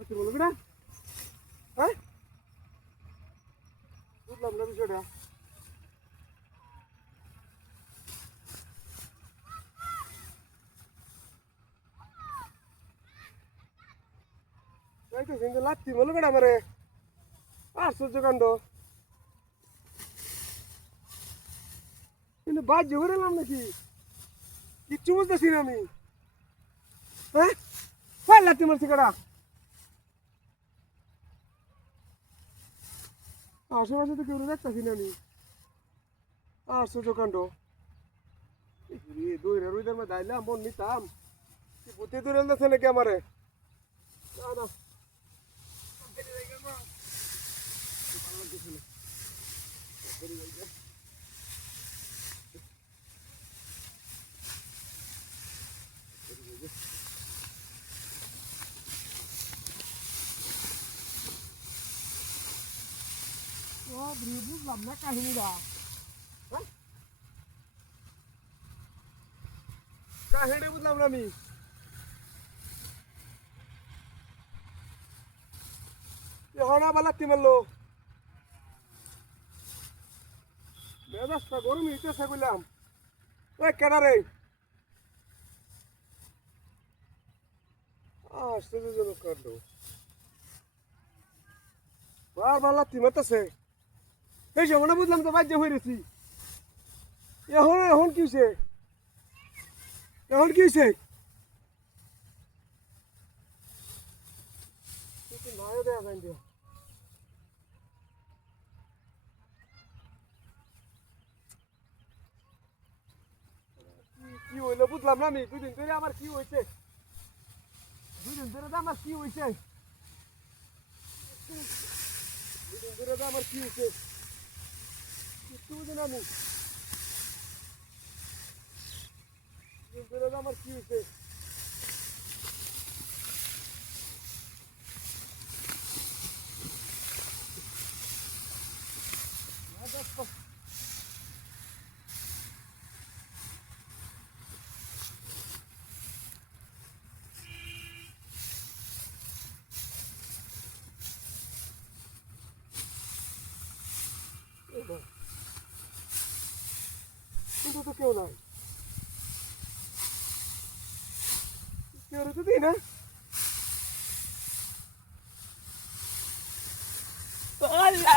লাগতে বলো না হ্যাঁ? বুঝলাম না বিষয়টা। কিন্তু লাগতি বলো কেন আমারে। আশ্চর্য কাণ্ড। কিন্তু বাজ্য করে এলাম নাকি? কিচ্ছু বুঝতেছি না আমি। হ্যাঁ? হয় লাত্তি মারছি কাটা আশেপাশে তো কেউ দেখতেছি না আমি। আশ্চর্য কাণ্ড। দৈরা রুইদের মধ্যে আইলাম মন নিতাম বুদ্ধি দূরে নাকি আমারে? না না। বুঝলাম না কাহিনীটা হ্যাঁ? কাহিনী বুঝলাম না আমি এখন আবার লাগতে মারলো মেজাজটা গরম হইতেছে বললাম ওই কেনা রে আশ্চর্যজনক কাণ্ড বারবার লাগতে মারতেছে এই সময় বুঝলাম তো বাজ্য হয়ে গেছি এখন এখন কি হয়েছে এখন কি হয়েছে। কি- হইল বুঝলাম না আমি দুদিন ধরে আমার কি হয়েছে দুদিন ধরে আমার কি হয়েছে দুদিন ধরে আমার কি হয়েছে কিচ্ছু বুঝি না আমি দুদিন ধরে তো আমার কি হয়েছে কিন্তু তো কেউ নাই কেউ তো দিই না আল্লাহ